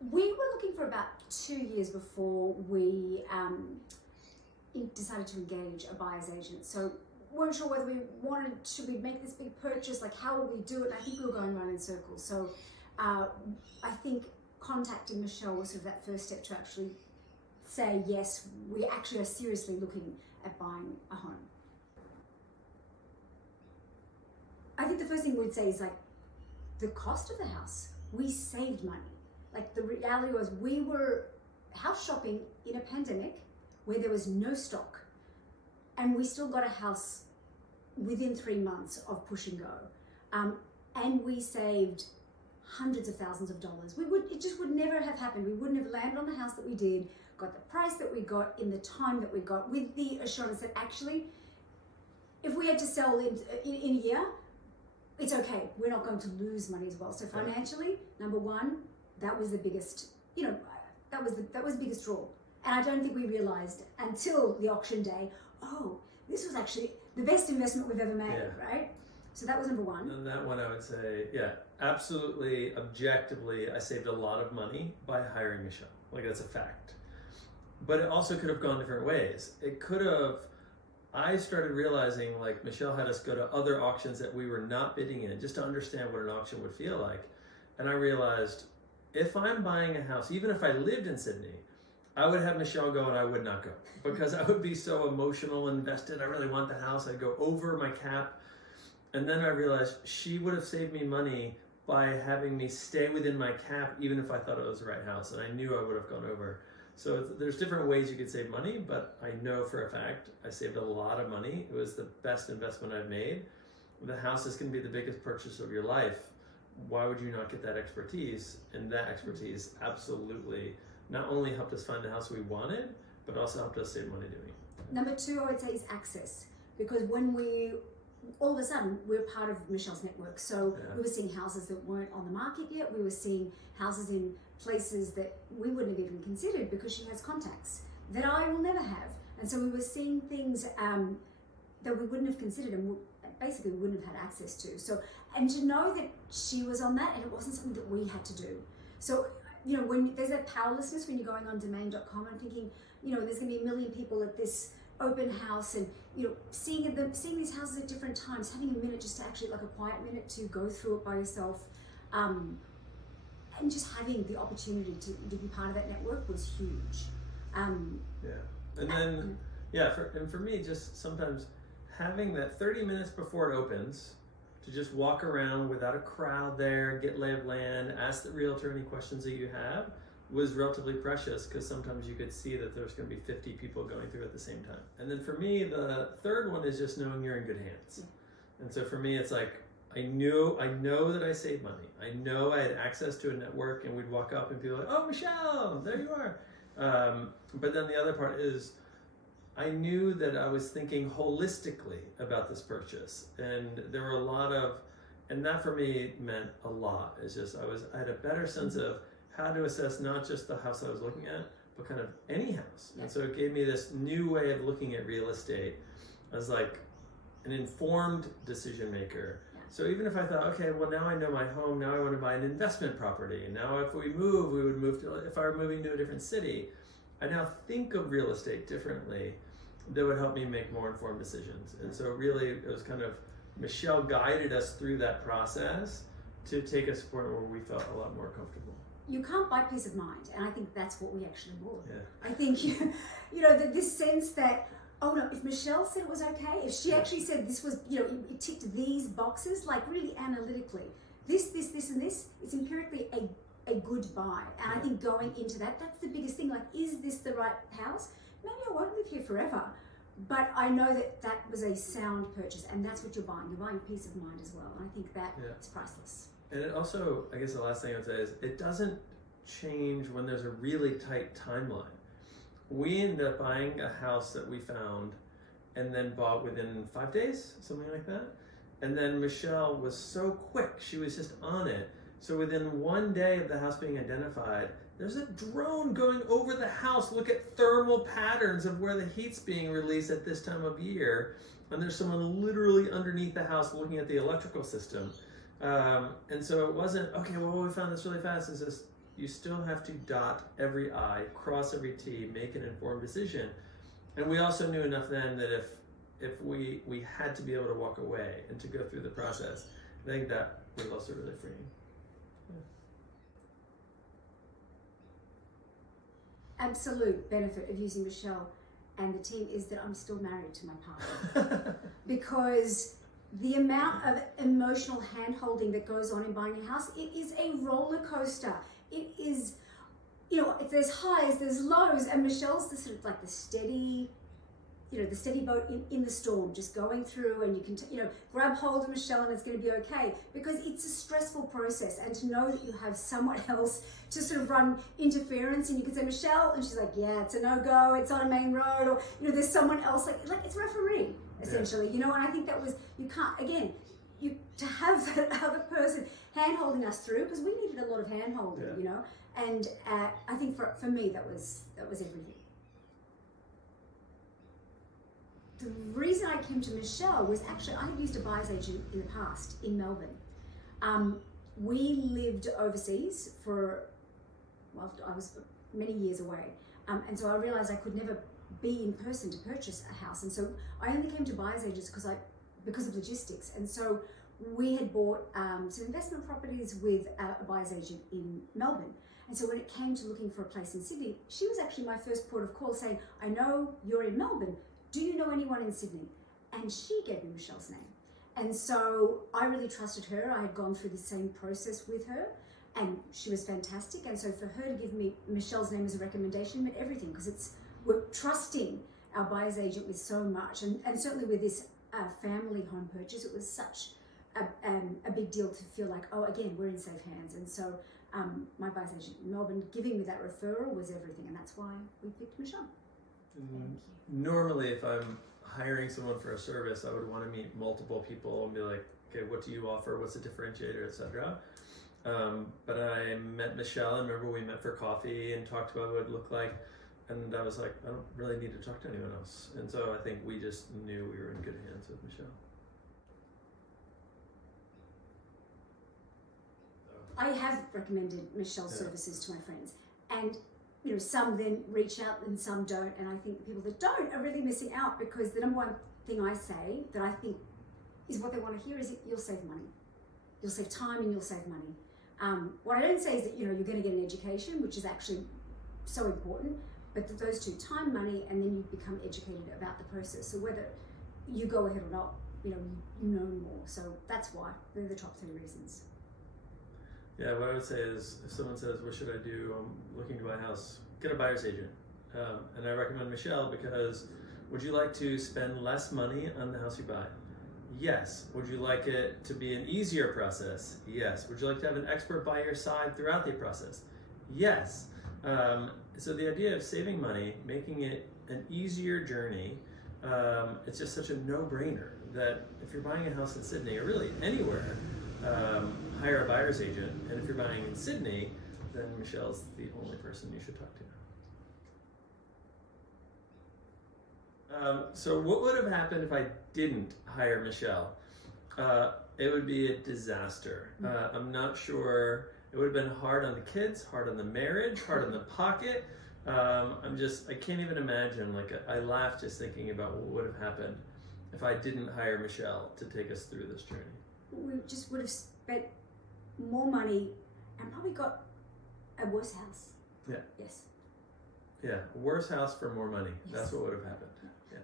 We were looking for about 2 years before we decided to engage a buyer's agent. So weren't sure whether should we make this big purchase, like how will we do it? And I think we were going around in circles. So I think contacting Michelle was sort of that first step to actually say, yes, we actually are seriously looking at buying a home. I think the first thing we'd say is like the cost of the house. We saved money. Like the reality was we were house shopping in a pandemic where there was no stock, and we still got a house within 3 months of push and go. And we saved hundreds of thousands of dollars. It just would never have happened. We wouldn't have landed on the house that we did, got the price that we got in the time that we got, with the assurance that actually, if we had to sell in a year, it's okay. We're not going to lose money as well. So financially, number one, that was the biggest, that was the biggest draw. And I don't think we realized until the auction day, oh, this was actually the best investment we've ever made, right? So that was number one. And that one I would say, absolutely, objectively, I saved a lot of money by hiring Michelle. Like, that's a fact. But it also could have gone different ways. It could have, I started realizing, like, Michelle had us go to other auctions that we were not bidding in just to understand what an auction would feel like. And I realized, if I'm buying a house, even if I lived in Sydney, I would have Michelle go and I would not go because I would be so emotional, invested. I really want the house. I'd go over my cap. And then I realized she would have saved me money by having me stay within my cap, even if I thought it was the right house. And I knew I would have gone over. So there's different ways you could save money, but I know for a fact I saved a lot of money. It was the best investment I've made. The house is going to be the biggest purchase of your life. Why would you not get that expertise? And that expertise absolutely not only helped us find the house we wanted, but also helped us save money doing it. Number two, I would say, is access. Because when all of a sudden, we're part of Michelle's network. So we were seeing houses that weren't on the market yet. We were seeing houses in places that we wouldn't have even considered because she has contacts that I will never have. And so we were seeing things that we wouldn't have considered and basically we wouldn't have had access to. So, and to know that she was on that and it wasn't something that we had to do. So, when there's that powerlessness when you're going on domain.com and thinking, there's going to be 1 million people at this open house and, seeing these houses at different times, having a minute just to actually, like a quiet minute to go through it by yourself, and just having the opportunity to be part of that network was huge. And then, for me, just sometimes having that 30 minutes before it opens to just walk around without a crowd there, get lay of land, ask the realtor any questions that you have was relatively precious because sometimes you could see that there's going to be 50 people going through at the same time. And then for me, the third one is just knowing you're in good hands. And so for me, it's like, I know that I saved money. I know I had access to a network and we'd walk up and people like, oh, Michelle, there you are. But then the other part is, I knew that I was thinking holistically about this purchase, and there were a lot of, and that for me meant a lot. It's just I had a better sense of how to assess not just the house I was looking at, but kind of any house. And so it gave me this new way of looking at real estate as like an informed decision maker. So even if I thought, okay, well now I know my home, now I want to buy an investment property, and now if we move, we would move to, if I were moving to a different city, I now think of real estate differently. That would help me make more informed decisions. And so really it was kind of, Michelle guided us through that process to take us to a point where we felt a lot more comfortable. You can't buy peace of mind, and I think that's what we actually bought. Yeah. I think, this sense that, oh no, if Michelle said it was okay, if she actually said this was, it ticked these boxes, like really analytically, this, and this, it's empirically a good buy. And I think going into that, that's the biggest thing, like, is this the right house? Maybe I won't live here forever, but I know that was a sound purchase, and that's what you're buying. You're buying peace of mind as well, and I think that is priceless. And it also, I guess the last thing I would say is, it doesn't change when there's a really tight timeline. We ended up buying a house that we found and then bought within 5 days, something like that. And then Michelle was so quick, she was just on it. So within 1 day of the house being identified, there's a drone going over the house, look at thermal patterns of where the heat's being released at this time of year. And there's someone literally underneath the house looking at the electrical system. And so it wasn't, okay, well, we found this really fast. It's just, you still have to dot every I, cross every T, make an informed decision. And we also knew enough then that if we had to be able to walk away and to go through the process, I think that was also really freeing. Absolute benefit of using Michelle and the team is that I'm still married to my partner. Because the amount of emotional hand-holding that goes on in buying a house, it is a roller coaster. It is, you know, if there's highs, there's lows, and Michelle's the sort of like the steady, you know, the steady boat in the storm, just going through, and you can, you know, grab hold of Michelle and it's going to be okay, because it's a stressful process. And to know that you have someone else to sort of run interference, and you can say, Michelle, and she's like, yeah, it's a no-go, it's on a main road, or, you know, there's someone else, like it's referee, essentially, you know. And I think that was, you can't, again, to have that other person hand-holding us through, because we needed a lot of hand-holding, you know, and I think for me, that was everything. The reason I came to Michelle was actually, I had used a buyer's agent in the past in Melbourne. We lived overseas I was many years away. And so I realized I could never be in person to purchase a house. And so I only came to buyer's agents because of logistics. And so we had bought some investment properties with a buyer's agent in Melbourne. And so when it came to looking for a place in Sydney, she was actually my first port of call, saying, I know you're in Melbourne. Do you know anyone in Sydney? And she gave me Michelle's name. And so I really trusted her. I had gone through the same process with her, and she was fantastic. And so for her to give me Michelle's name as a recommendation meant everything, because we're trusting our buyer's agent with so much. And certainly with this family home purchase, it was such a big deal to feel like, oh, again, we're in safe hands. And so my buyer's agent in Melbourne giving me that referral was everything. And that's why we picked Michelle. Thank you. Normally, if I'm hiring someone for a service, I would want to meet multiple people and be like, okay, what do you offer? What's the differentiator, etc. But I met Michelle, and remember we met for coffee and talked about what it would look like. And I was like, I don't really need to talk to anyone else. And so I think we just knew we were in good hands with Michelle. I have recommended Michelle's services to my friends, and you know, some then reach out and some don't, and I think the people that don't are really missing out, because the number one thing I say that I think is what they want to hear is you'll save money. You'll save time and you'll save money. What I don't say is that, you know, you're going to get an education, which is actually so important, but that those two, time, money, and then you become educated about the process. So whether you go ahead or not, you know, you know more. So that's why they're the top 3 reasons. Yeah, what I would say is, if someone says, what should I do? I'm looking to buy a house, get a buyer's agent. And I recommend Michelle because, would you like to spend less money on the house you buy? Yes. Would you like it to be an easier process? Yes. Would you like to have an expert by your side throughout the process? Yes. So the idea of saving money, making it an easier journey, it's just such a no-brainer that if you're buying a house in Sydney, or really anywhere, hire a buyer's agent. And if you're buying in Sydney, then Michelle's the only person you should talk to. So what would have happened if I didn't hire Michelle? It would be a disaster. I'm not sure. It would have been hard on the kids, hard on the marriage, hard on the pocket. I can't even imagine. Like, I laugh just thinking about what would have happened if I didn't hire Michelle to take us through this journey. We just would have spent more money and probably got a worse house. Yeah. Yes. Yeah, a worse house for more money. Yes. That's what would have happened. Yeah.